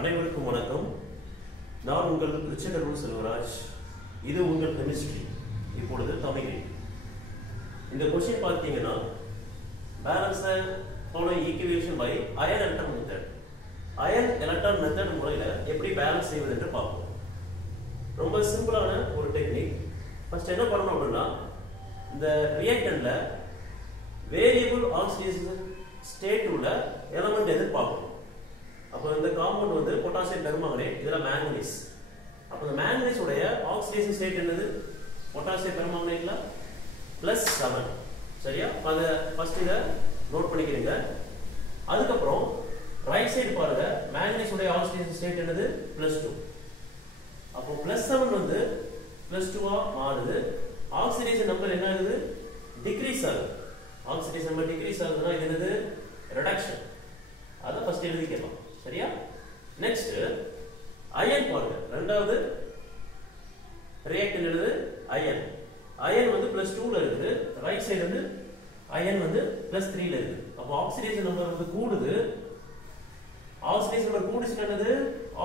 அனைவருக்கும் வணக்கம். நான் உங்கள் ரிச்சர்ட் செல்வராஜ். இது உங்கள் கெமிஸ்ட்ரி, இப்பொழுது தமிழில். இந்த கொஸ்டின் பார்த்தீங்கன்னா, balance the following equation by ion electron method. Ion electron method முறையில் எப்படி பேலன்ஸ் செய்வது என்று பார்ப்போம். ரொம்ப சிம்பிளான ஒரு டெக்னிக். ஃபர்ஸ்ட் என்ன பண்ணணும் அப்படின்னா, இந்த ரியாக்டன்ட்ல வேரியபிள் ஆக்சிடேஷன் ஸ்டேட் உள்ள எலமெண்ட் எது பார்க்கணும். அப்போ இந்த காம்பவுண்ட் வந்து பொட்டாசியம் பெர்மாங்கனேட், இதுல மேங்கனீஸ். அப்போ இந்த மேங்கனீஸ் உடைய ஆக்சிடேஷன் ஸ்டேட் என்னது? பொட்டாசியம் பெர்மாங்கனேட்ல +7. சரியா? அத ஃபர்ஸ்ட் இத நோட் பண்ணிக்கிறீங்க. அதுக்கப்புறம் ரைட் சைடு பாருங்க, மேங்கனீஸ் உடைய ஆக்சிடேஷன் ஸ்டேட் என்னது? +2. அப்போ +7 வந்து +2 ஆ மாறுது. ஆக்சிடேஷன் நம்பர் என்ன ஆகுது? டிக்ரீஸ் ஆகுது. ஆக்சிடேஷன் நம்பர் டிக்ரீஸ் ஆகுதுன்னா இது என்னது? ரிடக்ஷன். அத ஃபர்ஸ்ட் எழுதிக்கலாம். சரியா? நெக்ஸ்ட் அயன் பாருங்க. இரண்டாவது ரியாக்டன்ட் என்னது? அயன். அயன் வந்து +2 ல இருக்குது. ரைட் சைடு வந்து அயன் வந்து +3 ல இருக்குது. அப்போ ஆக்சிடேஷன் நம்பர் வந்து கூடுது. ஆக்சிடேஷன் நம்பர் கூடுச்சுன்னா என்னது?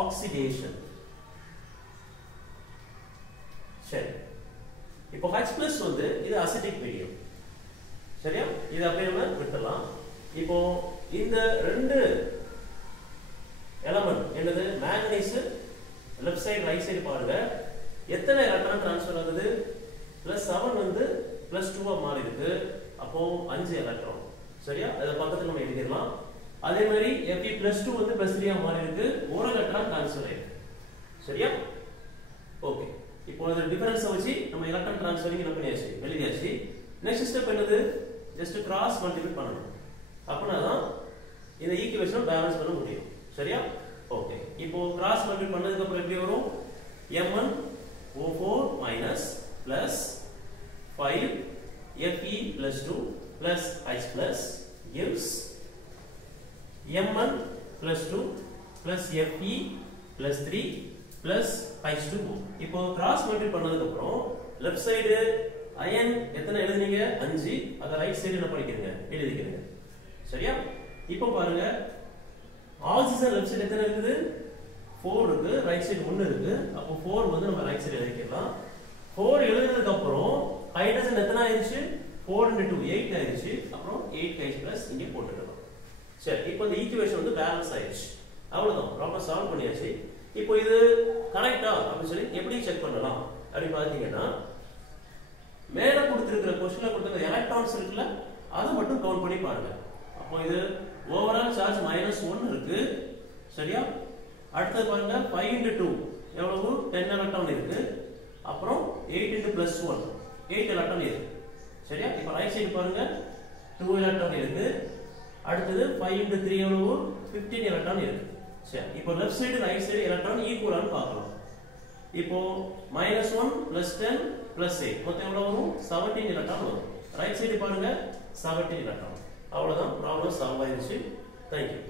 ஆக்சிடேஷன். சரி, இப்போ H+ வந்து இது அசிட்டிக் மீடியம். சரியா? இது அப்படியே நம்ம விட்டுறலாம். இப்போ இந்த ரெண்டு எலமெண்ட் என்னது? Manganese left side right side பாருங்க, எத்தனை எலக்ட்ரான் ட்ரான்ஸ்ஃபர் ஆகுது? +7 வந்து +2 ஆ மாறி இருக்கு. அப்போ 5 எலக்ட்ரான். சரியா? அத பக்கத்துல நம்ம எழுதிடலாம். அதே மாதிரி Fe+2 வந்து +3 ஆ மாறி இருக்கு. 1 எலக்ட்ரான் ட்ரான்ஸ்ஃபர் ஆயிருக்கு. சரியா? ஓகே. இப்போ இந்த டிஃபரன்ஸ் வச்சு நம்ம எலக்ட்ரான் ட்ரான்ஸ்ஃபரிங் என்ன பண்ணியாச்சு? எழுதியாச்சு. நெக்ஸ்ட் ஸ்டெப் என்னது? ஜஸ்ட் கிராஸ் மல்டிப்ளை பண்ணணும். அப்பனா தான் இந்த ஈக்குவேஷனை பேலன்ஸ் பண்ண முடியும். சரியா? ஓகே. இப்போ கிராஸ் மல்டிப்ளை பண்ணதுக்கு அப்புறம் எப்படி வரும்? M1O4 minus plus 5 Fe+2 plus H plus gives M1+2 plus Fe+3 plus H2. இப்போ கிராஸ் மல்டிப்ளை பண்ணதுக்கு அப்புறம் லெஃப்ட் சைடு அயன் எத்தனை எழுதுனீங்க? 5. அத ரைட் சைடு என்ன பண்ணிக்கிறீங்க? எழுதிக்கிறீங்க. சரியா? இப்போ பாருங்க, ஆக்சிஜன் லெஃப்ட் சைடு எத்தனை இருக்குது? 4 இருக்கு. ரைட் சைடு 1 இருக்கு. அப்போ 4 வந்து நம்ம ரைட் சைடு எழுதிக்கலாம். 4 எழுதினதுக்கு அப்புறம் ஹைட்ரஜன் எத்தனை ஆயிருச்சு? 4 × 2 8 ஆயிருச்சு. அப்புறம் 8H+ இங்க போட்டுடலாம். சரி, இப்போ இந்த ஈக்குவேஷன் வந்து பேலன்ஸ் ஆயிருச்சு. அவ்வளவுதான், ப்ராப்பரா சால்வ் பண்ணியாச்சு. இப்போ இது கரெக்ட்டா அப்படி சொல்லி எப்படி செக் பண்ணலாம் அப்படி பாத்தீங்கன்னா, மேல கொடுத்திருக்கிற क्वेश्चनல கொடுத்திருக்கிற எலக்ட்ரான்ஸ் இருக்குல, அது மட்டும் கவுண்ட் பண்ணி பாருங்க. அப்போ இது ஓவரால் சார்ஜ் -1 இருக்கு. சரியா? அடுத்து பாருங்க, 5 × 2 எவ்வளவு? 10 எலக்ட்ரான் இருக்கு. அப்புறம் 8 × +1 8 எலக்ட்ரான் இருக்கு. சரியா? இப்போ ரைட் சைடு பாருங்க, 2 எலக்ட்ரான் இருக்கு. அடுத்து 5 × 3 எவ்வளவு? 15 எலக்ட்ரான் இருக்கு. சரி, இப்போ left side right side electron ஈக்குவலான்னு பார்க்கலாம். இப்போ -1 +10 +8 மொத்தம் எவ்வளவு வரும்? 17 எலக்ட்ரான் வரும். ரைட் சைடு பாருங்க, 17 எலக்ட்ரான். அவ்வளவுதான், ப்ராப்ளம் சால்வ் ஆயிருச்சு. Thank you.